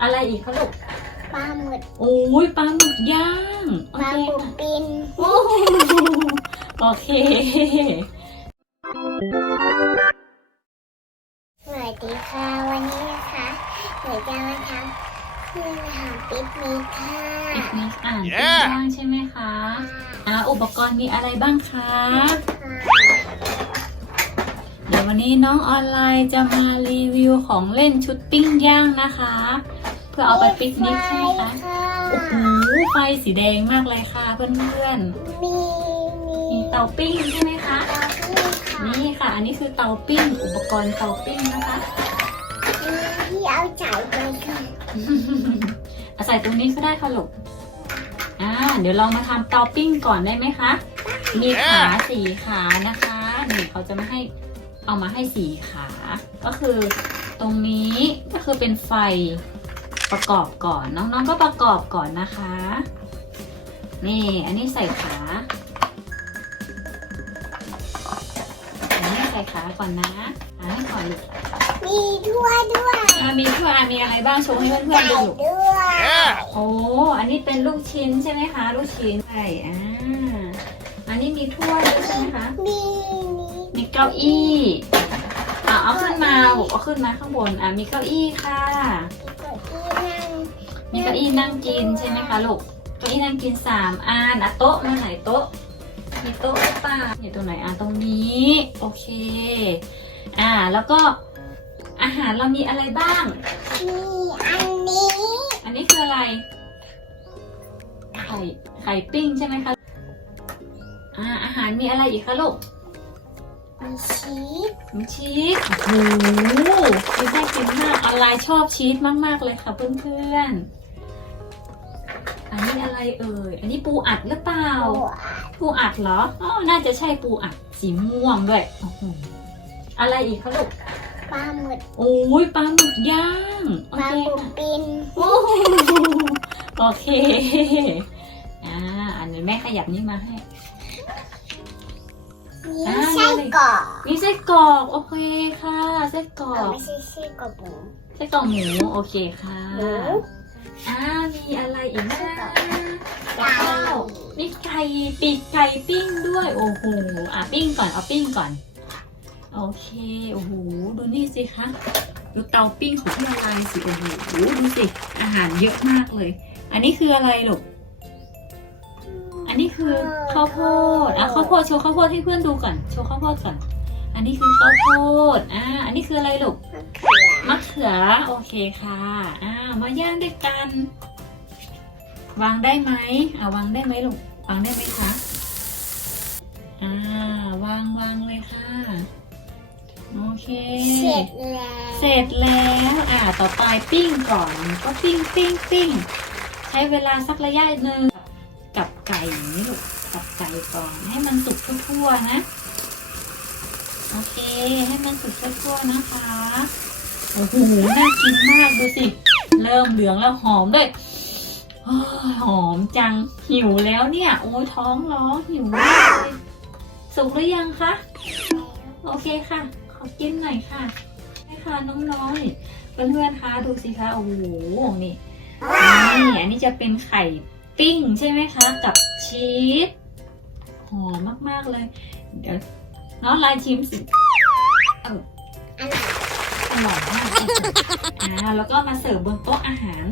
อะไรอีกคะลูกปลาหมึกโอ้ยปลาหมึกย่างโอปลาเคหมึกค่ะปินโอ้โหโอเคสวัสดีค่ะวันนี้นะคะหนูจะมาทำเพื่อนอาหารปิกนิกค่ะปิกนิกอ่านปิ้งย่างใช่ไหมคะอ่าอุปกรณ์มีอะไรบ้างคะเดี๋ยววันนี้น้องออนไลน์จะมารีวิวของเล่นชุดปิ้งย่างนะคะเพื่อเอาไปปิกนิกใช่ไหมคะค่ะโอ้โหไฟสีแดงมากเลยค่ะเพื่อนมีๆมีมีเตาปิ้งใช่ไหมคะเตาปิ้งค่ะนี่ค่ะ อันนี้คือเตาปิ้ง อุปกรณ์เตาปิ้งนะคะมีที่เอาจ่ายไปค่ะอาศัยตรงนี้ก็ได้ค่ะลูกอ่า เดี๋ยวลองมาทำเตาปิ้งก่อนได้ไหมคะ มีขาสี่ขานะคะ นี่เขาจะไม่ให้เอามาให้สี่ขา ก็คือตรงนี้ก็คือเป็นไฟ ประกอบก่อนน้องๆก็ประกอบก่อนนะคะ นี่อันนี้ใส่ขาอันนี้ใส่ขาก่อนนะอ่าให้ก่อนลูกมีถ้วยด้วยอ่ามีถ้วยอะมีอะไรบ้างโชว์ให้เพื่อนๆดูลูกด้วยโอ้อันนี้เป็นลูกชิ้นใช่ไหมคะ ลูกชิ้นใช่อ่าอันนี้มีถ้วยด้วยใช่ไหมคะมีมีเก้าอี้อะเอาขึ้นมาบุกเอาขึ้นมาข้างบนอะมีเก้าอี้ค่ะ มีเก้าอี้นั่งมีเก้าอี้นั่งกินใช่ไหมคะลูก เก้าอี้นั่งกินสามอันอะโต๊ะมาไหนโต๊ะ มีโต๊ะหรือเปล่าอยู่ตรงไหนอะตรงนี้ โอเค อ่า แล้วก็อาหารเรามีอะไรบ้าง มีอันนี้ อันนี้คืออะไร ไข่ ไข่ปิ้งใช่ไหมคะ อ่า อาหารมีอะไรอีกคะลูก มีชีส มีชีสโอ้โหมีน่ากินมากออนไลน์ชอบชีสมาก ๆ เลยค่ะเพื่อนๆ อันนี้อะไรเอ่ย อันนี้ปูอัดหรือเปล่า ปูอัดเหรอ อ๋อ น่าจะใช่ปูอัดสีม่วงด้วยโอ้โหอะไรอีกคะลูก ปลาหมึกโอ้ยปลาหมึกย่าง โอปลาเคหมึกค่ะปินโอ้โหโอเค อ่า อันนี้แม่ขยับนี่มาให้มีอ่าไส้กรอกมีไส้กรอก โอเคค่ะ ไส้กรอเออก ไม่ใช่ไส้กรอกหมูไส้กรอกหมู โอเคค่ะ หมู อ่ามีอะไรอีกนะกรอกกับข้าวมีไก่ปีกไก่ปิ้งด้วย โอ้โห อะปิ้งก่อน เอาปิ้งก่อน โอเค โอ้โห ดูนี่สิคะ ดูเตาปิ้งของพี่อะไรสิ โอ้โห ดูสิ อาหารเยอะมากเลย อันนี้คืออะไรลูก อันนี้คือข้าวโพด อะข้าวโพดโชว์ข้าวโพดให้เพื่อนดูก่อน โชว์ข้าวโพดก่อน อันนี้คือข้าวโพด อ่า อันนี้คืออะไรลูก มะเขือโอเคค่ะอ่ามาย่างด้วยกัน วางได้ไหมอ่าวางได้ไหมลูกวางได้ไหมคะอ่าวางวางเลยค่ะโอเค เสร็จแล้ว เสร็จแล้วอ่าต่อไปปิ้งก่อนก็ปิ้งปิ้งปิ้งใช้เวลาสักระยะหนึ่งกับไก่อย่างนี้ลูกกับไก่ก่อนให้มันสุกทั่วๆนะโอเค ให้มันสุกทั่วๆนะคะ โอ้โหน่ากินมากดูสิ เริ่มเหลืองแล้วหอมด้วยอหอมจังหิวแล้วเนี่ย โอ้ยท้องร้องหิวมากเลยสุกหรือยังคะโอเคค่ะ ขอกินหน่อยค่ะให้ค่ะน้องๆนี่เพื่อนๆคะดูสิคะโอ้โหนี่นี่อันนี้จะเป็นไข่ปิ้งใช่ไหมคะ กับชีสหอมมากๆเลย เดี๋ยวน้องลายชิมสิอัน ไหนอร่อยมากอ่าแล้วก็มาเสิร์ฟบนโต๊ะอาหาร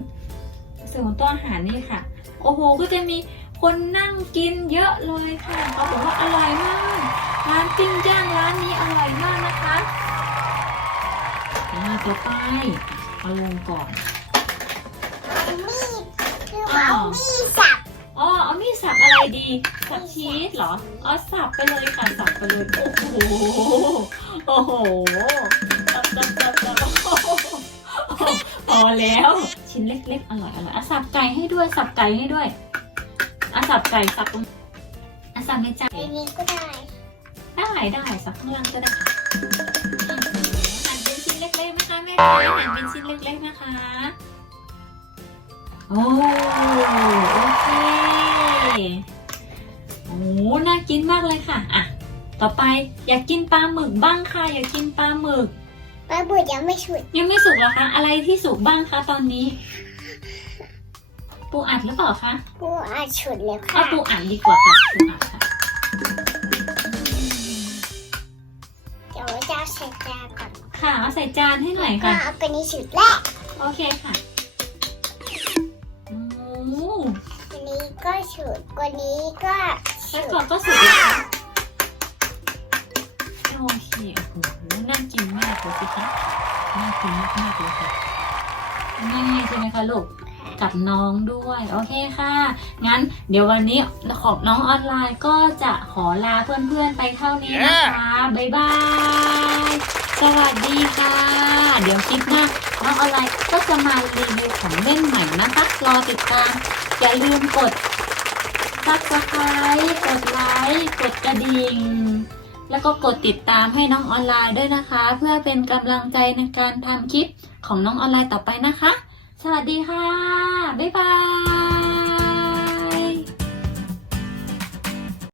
เสิร์ฟบนโต๊ะอาหารนี่ค่ะ โอ้โหก็จะมีคนนั่งกินเยอะเลยค่ะเขาบอกว่าอร่อยมาก ร้านปิ้งย่างร้านนี้อร่อยมากนะคะอ่าต่อไปเอาลงก่อนเอามีดคือว่าเอามีดสับอ๋อเอามีดสับอะไรดีสับชีสเหรออ๋อสับไปเลยค่ะสับไปเลยโอ้โหโอ้โห แล้ว ชิ้นเล็กๆอร่อยอร่อยอะสับไก่ให้ด้วยสับไก่ให้ด้วยอะสับไก่สับตรงอะสับในใจอันนี้ก็ได้ ได้ได้สับข้างล่างก็ได้ค่ะหั่นเป็นชิ้นเล็กๆนะคะแม่คะหั่นเป็นชิ้นเล็กๆนะคะโอ้โอเคโอ้น่ากินมากเลยค่ะอะต่อไปอยากกินปลาหมึกบ้างค่ะ อยากกินปลาหมึก ปปลาบูดยังไม่ฉุดยังไม่สุกเหรอคะ อะไรที่สุกบ้างคะตอนนี้ ปูอัดหรือเปล่าคะปูอาฉุดแล้วเอาค่ะปูอัดดีกว่าค่ะปูอัดค่ะเดี๋ยวจะใส่จานก่อนค่ะเอาใส่จานให้หน่อยก็ค่ะ เอาไปนี้ฉุดแล้วโอเคค่ะโอ้วันนี้ก็ฉุดวันนี้ก็ไส้ฉุดกรอกก็สุกแล้วค่ะโอเคโอ้โหน่า กินมากเลยสิคะน่ากินมากๆเลยค่ะง่ายใช่ไหมคะลูกกับน้องด้วยโอเคค่ะ งั้นเดี๋ยววันนี้ของน้องออนไลน์ก็จะขอลาเพื่อนๆไปเท่านี้นะคะ บ๊ายบาย สวัสดีค่ะ เดี๋ยวคลิปหน้าน้องออนไลน์ก็จะมารีวิวของเล่นใหม่นะคะรอติดตาม อย่าลืมกด subscribe กดไลค์ กดกระดิ่ง แล้วก็กดติดตามให้น้องออนไลน์ด้วยนะคะ เพื่อเป็นกำลังใจในการทำคลิปของน้องออนไลน์ต่อไปนะคะ สวัสดีค่ะ บ๊ายบาย